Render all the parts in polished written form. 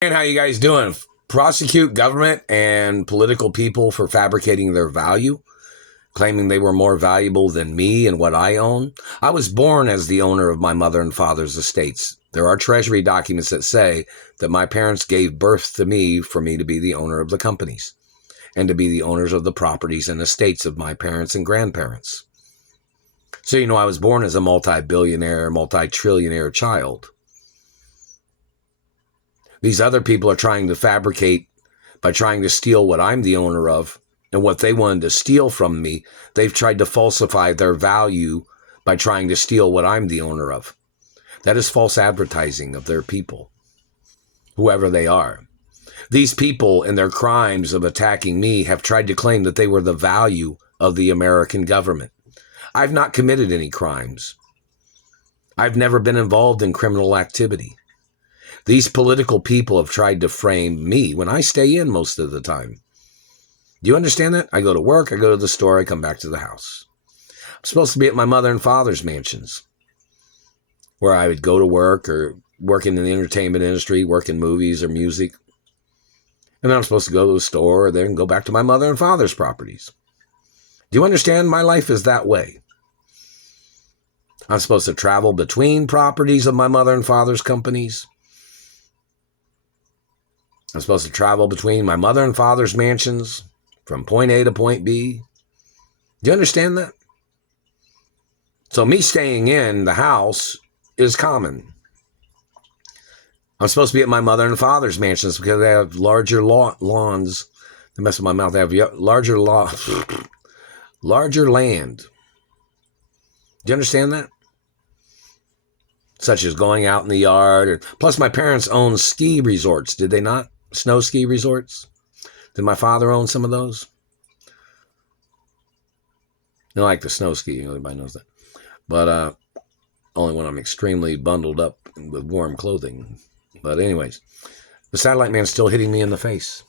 And how you guys doing? Prosecute government and political people for fabricating their value, claiming they were more valuable than me and what I own. I was born as the owner of my mother and father's estates. There are treasury documents that say that my parents gave birth to me for me to be the owner of the companies and to be the owners of the properties and estates of my parents and grandparents. So, I was born as a multi-billionaire, multi-trillionaire child. These other people are trying to fabricate by trying to steal what I'm the owner of and what they wanted to steal from me. They've tried to falsify their value by trying to steal what I'm the owner of. That is false advertising of their people, whoever they are. These people in their crimes of attacking me have tried to claim that they were the value of the American government. I've not committed any crimes. I've never been involved in criminal activity. These political people have tried to frame me when I stay in most of the time. Do you understand that? I go to work, I go to the store, I come back to the house. I'm supposed to be at my mother and father's mansions, where I would go to work or work in the entertainment industry, work in movies or music. And then I'm supposed to go to the store or then go back to my mother and father's properties. Do you understand? My life is that way. I'm supposed to travel between properties of my mother and father's companies. I'm supposed to travel between my mother and father's mansions from point A to point B. Do you understand that? So me staying in the house is common. I'm supposed to be at my mother and father's mansions because they have larger lawns. They mess with my mouth. They have larger land. Do you understand that? Such as going out in the yard. Plus, my parents own ski resorts, did they not? Snow ski resorts? Did my father own some of those? I like the snow ski, everybody knows that. But only when I'm extremely bundled up with warm clothing. But anyways, the satellite man's still hitting me in the face.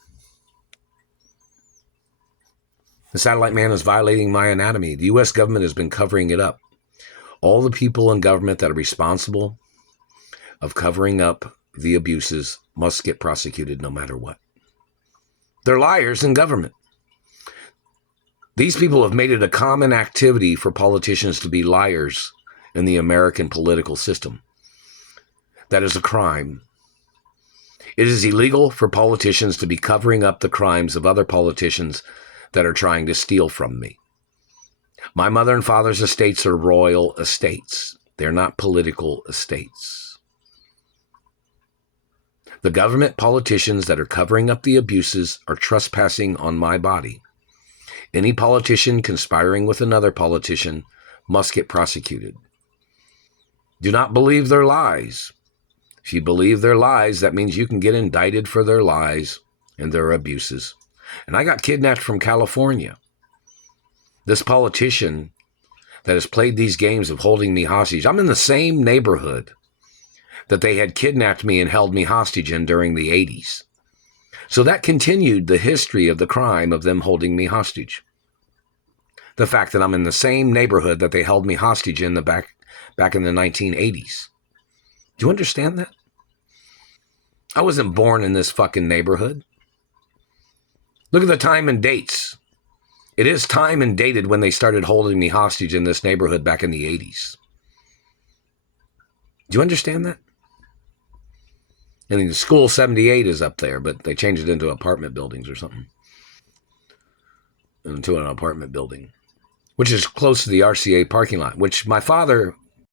The satellite man is violating my anatomy. The U.S. government has been covering it up. All the people in government that are responsible of covering up the abuses must get prosecuted no matter what. They're liars in government. These people have made it a common activity for politicians to be liars in the American political system. That is a crime. It is illegal for politicians to be covering up the crimes of other politicians that are trying to steal from me. My mother and father's estates are royal estates. They're not political estates. The government politicians that are covering up the abuses are trespassing on my body. Any politician conspiring with another politician must get prosecuted. Do not believe their lies. If you believe their lies, that means you can get indicted for their lies and their abuses. And I got kidnapped from California. This politician that has played these games of holding me hostage, I'm in the same neighborhood that they had kidnapped me and held me hostage in during the 80s. So that continued the history of the crime of them holding me hostage. The fact that I'm in the same neighborhood that they held me hostage in back in the 1980s. Do you understand that? I wasn't born in this fucking neighborhood. Look at the time and dates. It is time and dated when they started holding me hostage in this neighborhood back in the 80s. Do you understand that? And the School 78 is up there, but they changed it into apartment buildings or something. Into an apartment building, which is close to the RCA parking lot, which my father